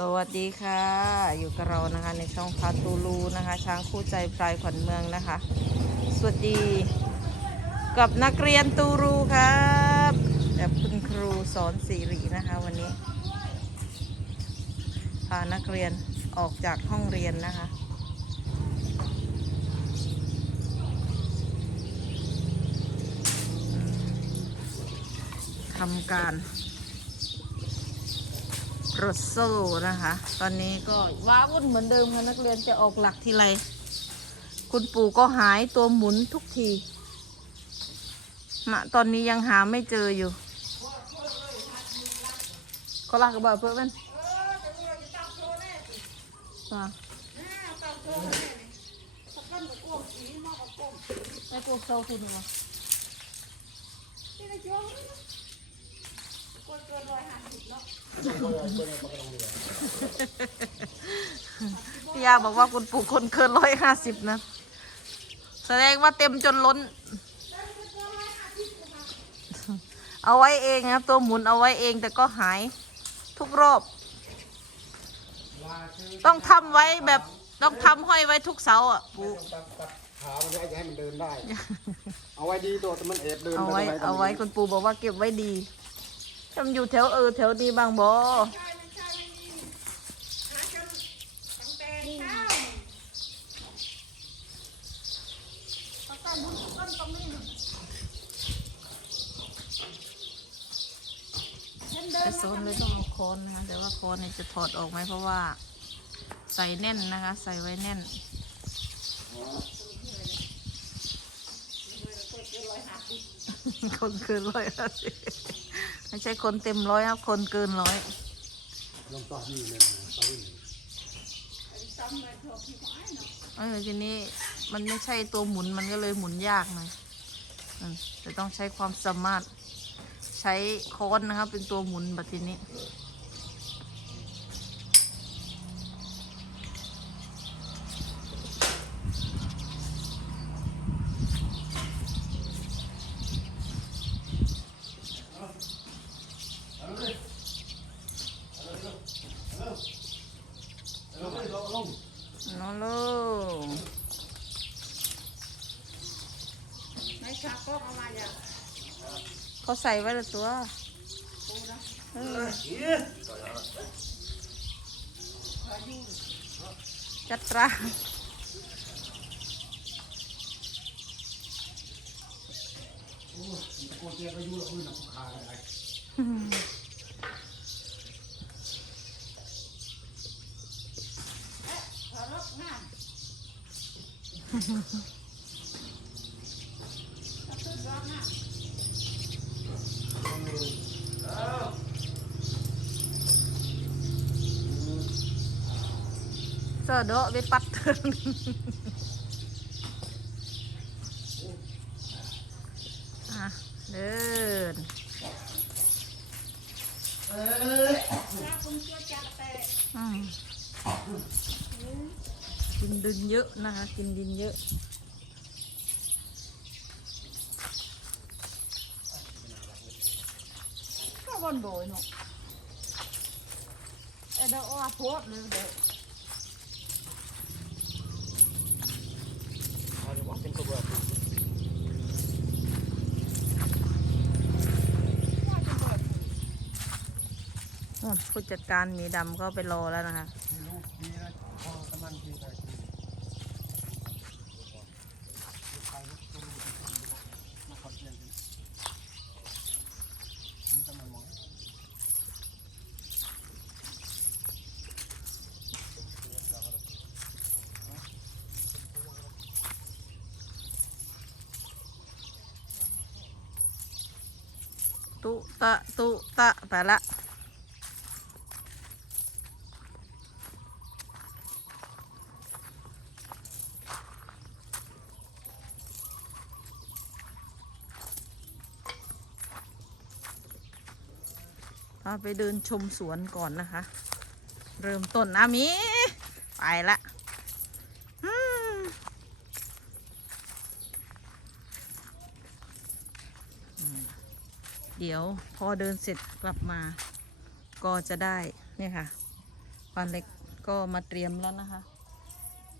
สวัสดีค่ะ อยู่กับเรานะคะในช่องพาตูลูนะคะ ช้างคู่ใจพลายขวัญเมืองนะคะ สวัสดี กับนักเรียนตูรูครับแบบคุณครูสอนสิรินะคะวันนี้ พานักเรียนออกจากห้องเรียนนะคะทำการ รถโซ่นะคะ ตอนนี้ก็ว้าวุ่นเหมือนเดิมค่ะนักเรียนจะออกหลักทีไร คุณปู่ก็หายตัวหมุนทุกทีณตอนนี้ยังหาไม่เจออยู่ ก็ลากกระบะเพื่อนมันอะไอ้พวกเซาคุณวะ พี่ยาบอกว่าคุณปู่คนเกินร้อยห้าสิบนะ แสดงว่าเต็มจนล้น เอาไว้เองนะตัวหมุนเอาไว้เองแต่ก็หายทุกรอบ ต้องทำไว้แบบต้องทำห้อยไว้ทุกเสาอะปู่ตัดตัดขามันไว้จะให้มันเดินได้ เอาไว้ดีตัวแต่มันเอบเดินเอาไว้ปทำมเอาไว้คุณปู่บอกว่าเก็บไว้ดี ทำอยู่แถวเออแถวดีบางบอไปโซนเลยต้องเอาโคนนะคะ แต่ว่าโคนเนี่ยจะถอดออกไหมเพราะว่าใส่แน่นนะคะ ใส่ไว้แน่นคนเกินร้อยห้าสิบ ไม่ใช่คนเต็มร้อยครับ คนเกินร้อยลองตอนนี้เลยตอนนี้เออทีนี้มันไม่ใช่ตัวหมุนมันก็เลยหมุนยากหน่อยอืมแต่ต้องใช้ความสามารถใช้ค้อนนะครับ เป็นตัวหมุนแบบทีนี้ ลูกไม่ชักก็เอามาอย่างเขาใส่ไว้ละตัวเออจัตราโกเตียก็ยุ่งละมือหนักขาอะไร ขอรบหน้า ตะขึ้นรอบห กินดินเยอะนะคะ กินดินเยอะ ก็บนโบยเนาะเออเดี๋ยวเอาโพดเลยเดี๋ยวเอาจะว่าเป็นตัวแบบว่าจะเปิดนู่นผู้จัดการหมีดำก็ไปรอแล้วนะคะ ลูกดีนะพอตะมันทีไปมาขอเตียงกันมันจะมันมอง ตุตะตุตะไปละพาไปเดินชมสวนก่อนนะคะ เริ่มต้นอามี ไปละอืมอืม เดี๋ยวพอเดินเสร็จกลับมา ก็จะได้เนี่ยค่ะปลาเล็กก็มาเตรียมแล้วนะคะ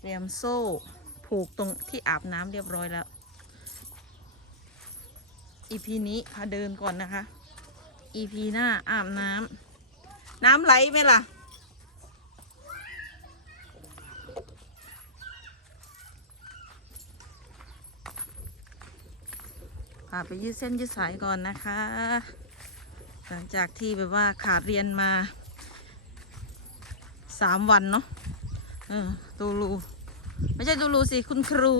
เตรียมโซ่ผูกตรงที่อาบน้ำเรียบร้อยแล้วอีพีนี้พาเดินก่อนนะคะอีพีหน้าอาบน้ำน้ำไหลไหมล่ะ พาไปยืดเส้นยืดสายก่อนนะคะ หลังจากที่แบบว่าขาดเรียนมาสามวันเนาะเออตูรูไม่ใช่ตูรูสิ คุณครู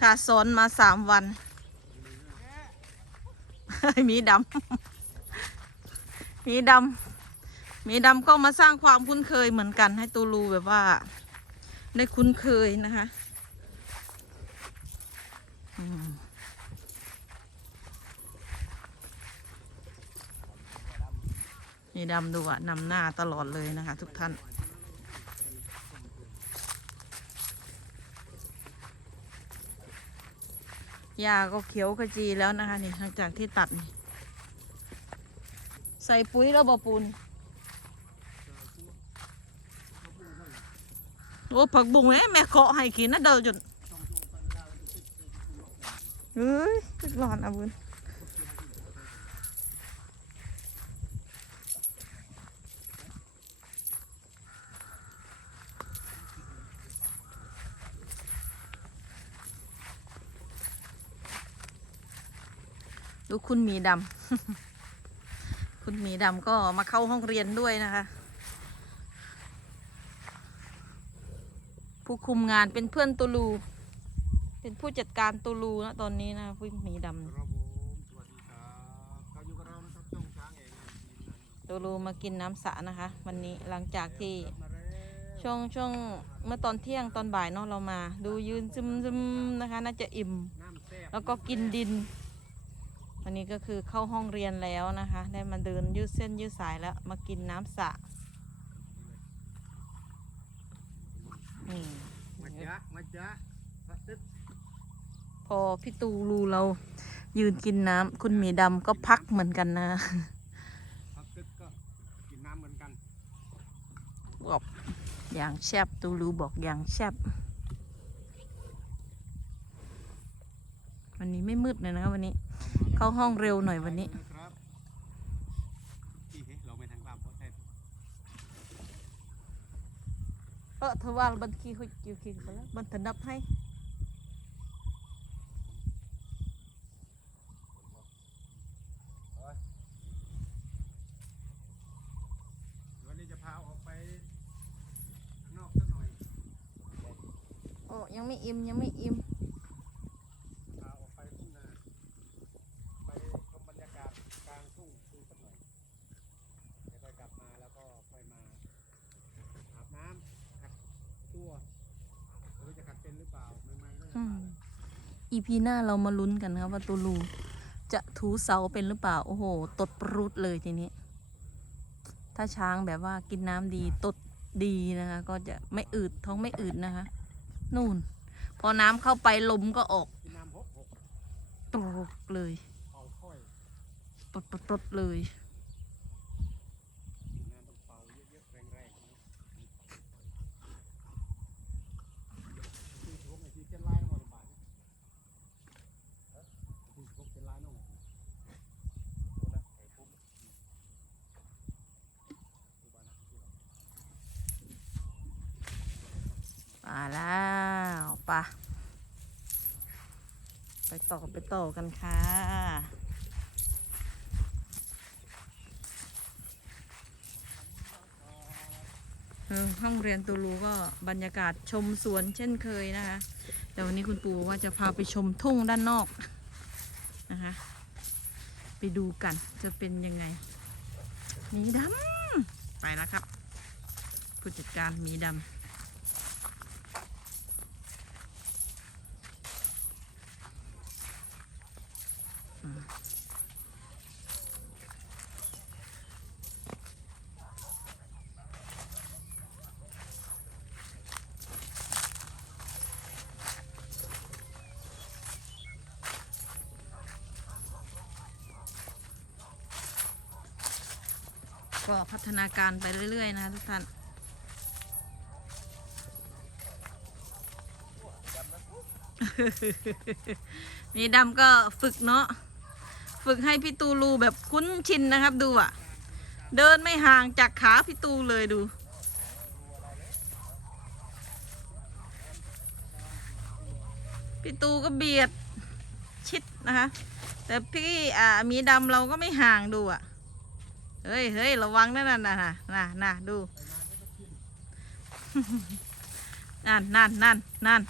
ขาดสอนมาสามวันมีดำมีดำมีดำก็มาสร้างความคุ้นเคยเหมือนกัน ให้ตูรูแบบว่า ได้คุ้นเคยนะคะ อืม นี่ดำดูอะนำหน้าตลอดเลยนะคะ ทุกท่าน หญ้าก็เขียวขจีแล้วนะคะนี่หลังจากที่ตัดนี่ใส่ปุ๋ยแล้วบอปูนโอ้ผักบุ้งเอ้แม่เคาะให้กินนะเดินจนเฮ้ยร้อนอะบุญ ดูคุณมีดำ คุณมีดำก็มาเข้าห้องเรียนด้วยนะคะ ผู้คุมงานเป็นเพื่อนตูลู เป็นผู้จัดการตูลูนะตอนนี้นะผู้มีดำตูลูมากินน้ำสระนะคะ วันนี้หลังจากที่ช่วงช่วงเมื่อตอนเที่ยงตอนบ่ายเนาะเรามา ดูยืนซึมซึมนะคะ น่าจะอิ่ม แล้วก็กินดิน วันนี้ก็คือเข้าห้องเรียนแล้วนะคะ ได้มาเดินยืดเส้นยืดสายแล้วมากินน้ำสระนี่มาจ้ะมาจ้ะพระตึ๊ดพอพี่ตูรูเรายืนกินน้ำคุณหมีดำก็พักเหมือนกันนะพระตึ๊ดก็กินน้ำเหมือนกันบอกอย่างแซบตูรูบอกอย่างแซบวันนี้ไม่มืดเลยนะคะวันนี้ เข้าห้องเร็วหน่อยวันนี้ครับอีเฮ้เราไม่ทางกลางเพราะแต่เออเธอว่าบันคีคุยกิวกินไปแล้วบันถนับให้วันนี้จะพาออกไปข้างนอกสักหน่อยโอ้ยังไม่อิ่มยังไม่อิ่ม พาออกไปทุ่งนาไปชมบรรยากาศกลางทุ่งดูสักหน่อยเดี๋ยวค่อยกลับมาแล้วก็ค่อยมาอาบน้ำขัดตัวไม่รู้จะขัดเป็นหรือเปล่าใหม่ๆก็จะ อืมผ่านอีพีหน้าเรามาลุ้นกันนะครับว่าตูลูจะถูเสาเป็นหรือเปล่า โอ้โห ตดปรุดเลยทีนี้ ถ้าช้างแบบว่ากินน้ำดีตดดีนะคะ ก็จะไม่อืดท้องไม่อืดนะคะ นู่น พอน้ำเข้าไปลมก็ออกกินน้ำหกหกปรุดเลยเป่าค่อยปรุดปรุดปรุดเลย กินน้ำต้องเป่าเยอะๆแรงๆนะที่ทุกไอ้ที่เจ็ดไล่น้องหมดบาทเนี่ยเอ้อที่ทุกเจ็ดไล่น้องโอ้ละไอ้ปุ๊บปุ๊บอะนะที่เรา มา ไปะไปต่อไปต่อกันค่ะห้องเรียนตูลูก็บรรยากาศชมสวนเช่นเคยนะคะแต่วันนี้คุณปู่ว่าจะพาไปชมทุ่งด้านนอกนะคะ ไปดูกันจะเป็นยังไง มีดำไปแล้วครับ ผู้จัดการมีดำ ก็พัฒนาการไปเรื่อย ๆ นะทุกท่านมีดำก็ฝึกเนาะฝึกให้พี่ตูรูแบบคุ้นชินนะครับดูอะ เดินไม่ห่างจากขาพี่ตูเลยดู พี่ตูก็เบียดชิดนะคะ แต่พี่อ่ามีดำเราก็ไม่ห่างดูอะ เฮ้ยเฮ้ยระวังนะนั่นน่ะน่ะน่ะน่ะดูนั่นนั่นนั่นนั่น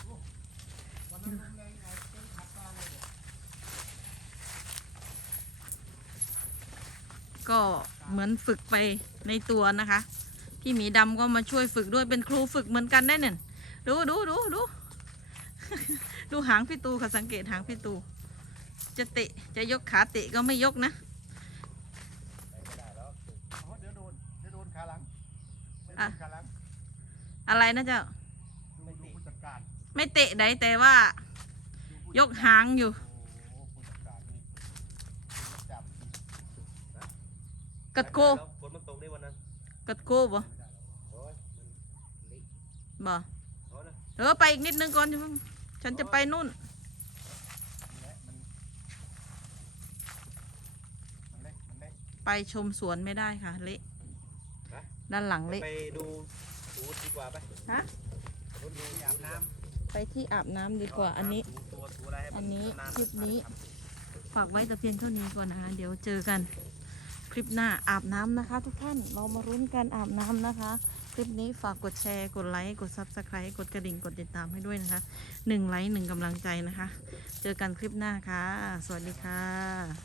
ก็เหมือนฝึกไปในตัวนะคะ พี่หมีดำก็มาช่วยฝึกด้วยเป็นครูฝึกเหมือนกันได้เนี่ยดูดูดูดูดูหางพี่ตูค่ะสังเกตหางพี่ตู จะเตะจะยกขาเตะก็ไม่ยกนะ อ๋อเดี๋ยวโดนเดี๋ยวโดนขาหลังเดี๋ยวโด อะนขาหลังอะไรนะเจ้าดูดูผู้จัดการไม่เตะใดแต่ว่าดูผู้ยกหางอยู่โอ้ผู้จัดการนี่จับกัดโกฝนมันตกได้วันนั้นกัดโกบ่โอ้ยมันเละบ่เอานะเออไปอีกนิดนึงก่อนฉันจะไปนู่นนี่แหละมันมันเล็กมันเล็กไปชมสวนไม่ได้ค่ะเละ ด้านหลังเละไปดูดูดีกว่าไปฮะดูดูอาบน้ไปที่อาบน้ำดีำกว่าอันนี้ ดูตัวดูอะไรให้มัอันนี้ชำาญคลิปนี้ ครับฝากไว้แต่เพียงเท่านี้ก่อนนะคะเดี๋ยวเจอกัน คลิปหน้าอาบน้ำนะคะ ทุกท่านเรามารุ้นกันอาบน้ำนะคะ คลิปนี้ฝากกดแชร์กดไลค์กด Subscribe กดกระดิ่งกดติดตามให้ด้วยนะคะหนึ่งไลค์หนึ่งกำลังใจนะคะ เจอกันคลิปหน้าค่ะ สวัสดีค่ะ